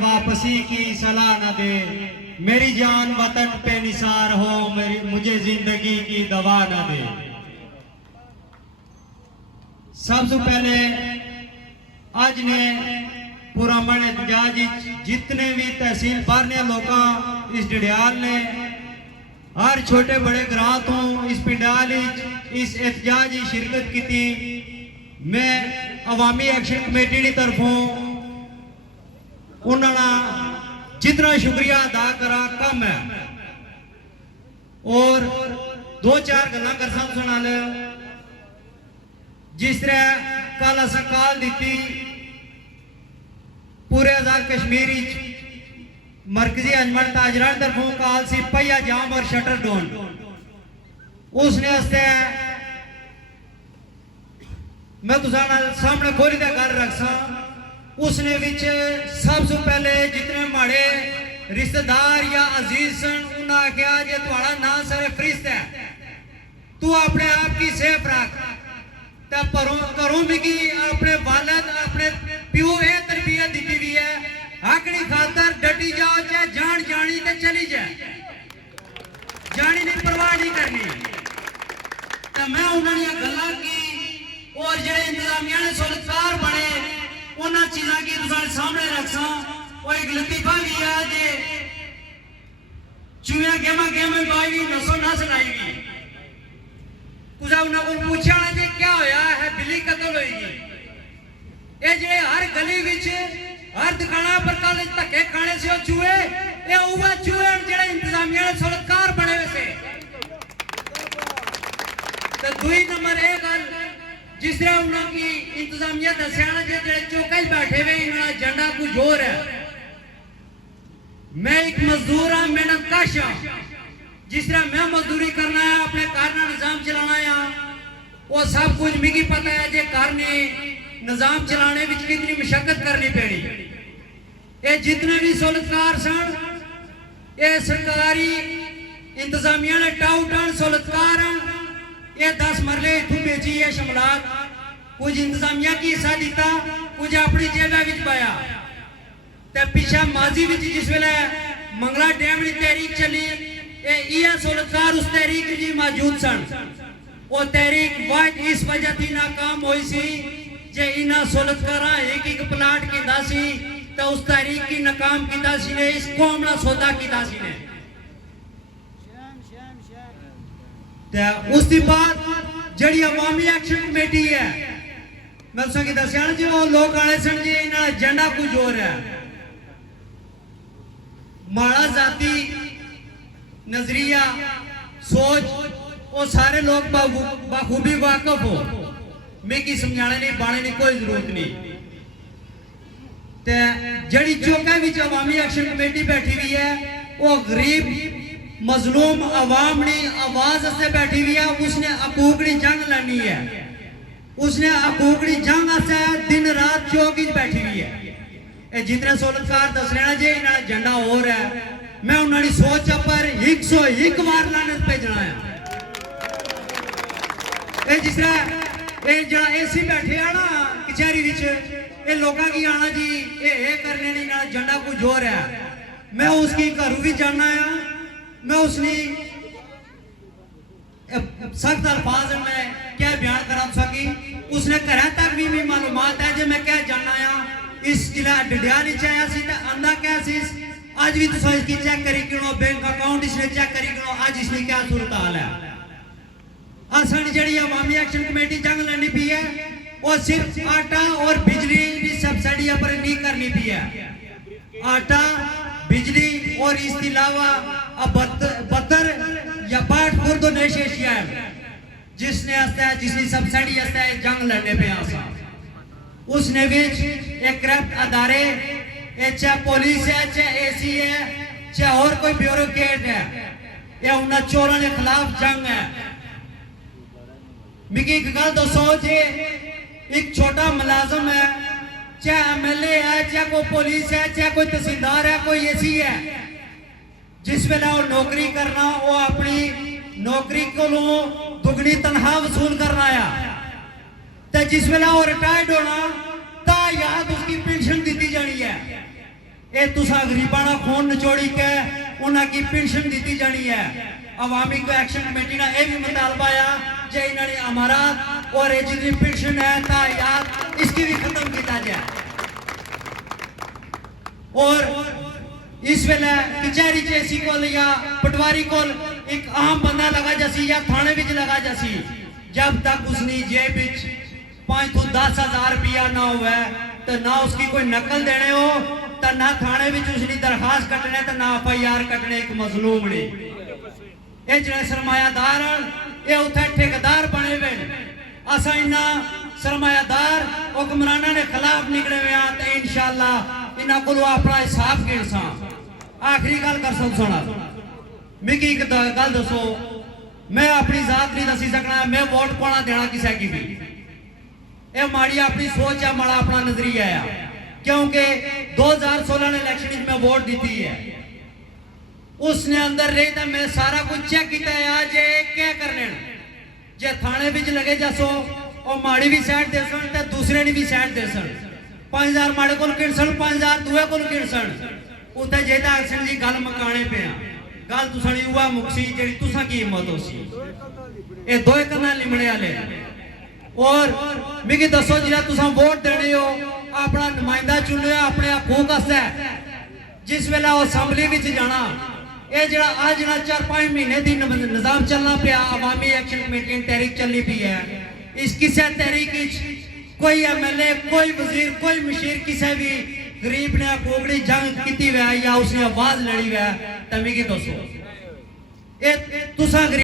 वापसी की सलाह न दे, मेरी जान वतन पे निसार हो, मुझे जिंदगी की दवा न दे। सबसे पहले अज ने पूरा मन एहतजाज जितने भी तहसील भर ने लोग इस डडियाल ने हर छोटे बड़े ग्रां तो इस पिंडाल इस एहतजाज शिरकत की थी। मैं अवामी एक्शन कमेटी की तरफों उन्होंने जितना शुक्रिया अदा करा कम है। और दो चार गल्लां कर सुना ले। जिस तरह कल असा कॉल दी पूरे आजाद कश्मीर मरकजी अंजमन ताजरा तरफों कॉल सी पहिया जाम और शटर डाउन उसने मैं सामने खोली का घर रखसा। उसने विच सबसे पहले जितने माड़े रिश्तेदार या अजीज सन उन्हें आख्या जे तुम्हारा ना सिर्फ फरिश्त है, तू अपने आप की सेफ रख। घरों मिगी अपने वालद अपने प्यो ये तरबियत दी हुई है, हकनी खातर डटी जाओ, चाहे जान जानी ते चली जाए, जानी नहीं परवाह नहीं करनी। तो मैं उन्होंने गल्लां की और जो इंतजामिया ने सुलझकार बने उन्होंने चीज़ों की तुसारे सामने रखसा। और एक लतीफा भी है जे चूया गेमा गेमे बाई भी नसो नस लाई भी कुछ उन्होंने पूछा जे क्या होया है, बिल्ली कतल होगी। ये जे हर गली विच हर दुकाना पर कल धक्के खाने से चूहे ये उवा चूहे जेड़े इंतजामिया ने सुलझकार बने से। तो दुई नंबर एक गल जिस तरह उन्होंने इंतजामिया दसिया ना जे चौके बैठे हुए इन्होंने झंडा को जोर है। मैं एक मजदूर हाँ, मेहनत कश हाँ। जिस तरह मैं मजदूरी करना है, अपने घर का निजाम चलाना है, वो सब कुछ मिगी पता है जे घर ने निजाम चलाने में कितनी मशक्कत करनी पेड़ी। ये जितने भी सहूलतकार सन ये सरकारी इंतजामिया ने टाउ टाउन सहूलतकार ये 10 मरले इतों बेची है शमलात, कुछ इंतजामिया की हिस्सा दिता, कुछ अपनी जेबा विच पाया। ते पिछा माजी विच जिस वेले मंगला डैम की तहरीक चली ये सहूलतकार उस तहरीक जी मौजूद सन। वो तहरीक वाज इस वजह थी नाकाम हुई सी जे इन्हां सहूलतकारां एक एक प्लाट कीता सी तो उस तहरीक की नाकाम कीता सी ने इस कौम नाल सौदा कीता सी ने। उसके बाद जड़ी अवामी एक्शन कमेटी है मैं उसकी दसिया जी वो लोग आए सन जी इन्हां एजेंडा को जोर है माड़ा जाति नजरिया सोच वो सारे लोग बखूबी वाकफ हो। मैं की समझाने नहीं बाने की कोई जरूरत नहीं। ते जड़ी चौके विच अवामी एक्शन कमेटी बैठी हुई है वो गरीब मजलूम अवाम ने आवाज से बैठी हुई है। उसने हकूकड़ी जंग लड़नी है, उसने हकूकड़ी जंग से दिन रात चौक बैठी हुई है। जितने सहूलतकार दस रहे जे इन्होंने झंडा हो रहा है मैं उन्होंने सोच पर 101 बार लानत भेजना है। जिस तरह ये जरा एसी बैठे है ना कचहरी विच ये लोगों की आना जी ये करने नहीं ना झंडा को जोर है। मैं उसकी घर भी जाना है, मैं उसने सख्त अल्फाज में क्या बयान करा सकी। उसने घर तक भी मालूमात है जो मैं क्या जानना है। इस जिला डडियाल आया सी आंदा क्या सी आज भी तुम इसकी चेक करी क्यों बैंक अकाउंट इसने चेक करी क्यों आज इसने क्या सूरत हाल है। असन जी अवामी एक्शन कमेटी जंग लड़नी पी है वो सिर्फ आटा और बिजली की सब्सिडी पर नहीं करनी पी है। आटा बिजली और इसके अलावा 72 या 62 खुर्दोनेश एशिया है जिसने सब्सिडी जंग लड़ने पे आसा। उसने भी एक करप्ट अदारे चाहे पुलिस है चाहे एसी है चाहे और कोई ब्यूरोक्रेट है या उन्हें चोरों के खिलाफ जंग है। मिगी एक गल दसो जे एक छोटा मुलाजम है चाहे एमएलए है चाहे कोई पुलिस है चाहे कोई तहसीलदार है कोई एसी है जिस वेला वो नौकरी करना वो अपनी नौकरी को दुगनी तनख्वाह वसूल करना है तो जिस वेला वो रिटायर्ड होना ता याद उसकी पेंशन दी जानी है। ये तुसा गरीबां दा खून निचोड़ी के उन्हां की पेंशन दी जानी है। अवामी को एक्शन कमेटी ना ये भी मुतालबा आ जे इन्होंने अमारात और ये जितनी पेंशन है तायात इसकी भी खत्म किया जाए। और इस वेले कचहरी चेसी को या पटवारी को एक आम बंदा लगा जासी या थाने विच लगा जासी, जब तक उसकी जेब विच 5 तो 10,000 रुपया ना हुआ तो ना उसकी कोई नकल देने हो तो ना थाने विच उसकी दरखास्त कटने तो ना FIR कटने। एक मजलूम ने ये जिहड़े सरमायादार ये उत्थे ठेकेदार बने हुए असा इन्ना सरमायादार हुक्मराना ने खिलाफ निकले हुए तो इंशाअल्लाह इन्हां कोलों अपना हिसाब गिणसा। आखिरी गल कर सुना मिगी एक गल दसो, मैं अपनी जात नहीं दसी सकना, मैं वोट पाना देना किसी की भी ये माड़ी अपनी सोच है, माड़ा अपना नजरिया है। क्योंकि 2016 ने इलेक्शन में वोट दी है, उसने अंदर रही तो मैं सारा कुछ चेक किया है। आज क्या करने जे थाने विच लगे जासो और माड़ी भी साइड दे सन ते दूसरे ने भी साइड दे सन। 5,000 माड़े को गिणसन 5,000 दूए को गिणसन उत्थे जे तां अक्सन जी गल मकाने पे गल तुसां युवा मुक्सी जेड़ी तुसां की हिम्मत होसी ये दोए कन्ना लिमणे वाले। और मिगी दसो जिहड़ा तुसां वोट देने हो अपना नुमाइंदा चुनो अपने हकूक आस्ते, जिस वेले वो असैंबली विच जाना ये जरा आज ना 4-5 महीने दी निजाम चलना पिया, अवामी एक्शन कमेटी तहरीक चलनी पी है। इस किसी तहरीक कोई MLA कोई वजीर कोई मशीर किसी भी गरीब ने कोगड़ी जंग की हुआ या उसने आवाज लड़ी हुआ तो मिगी दसो ये तुसा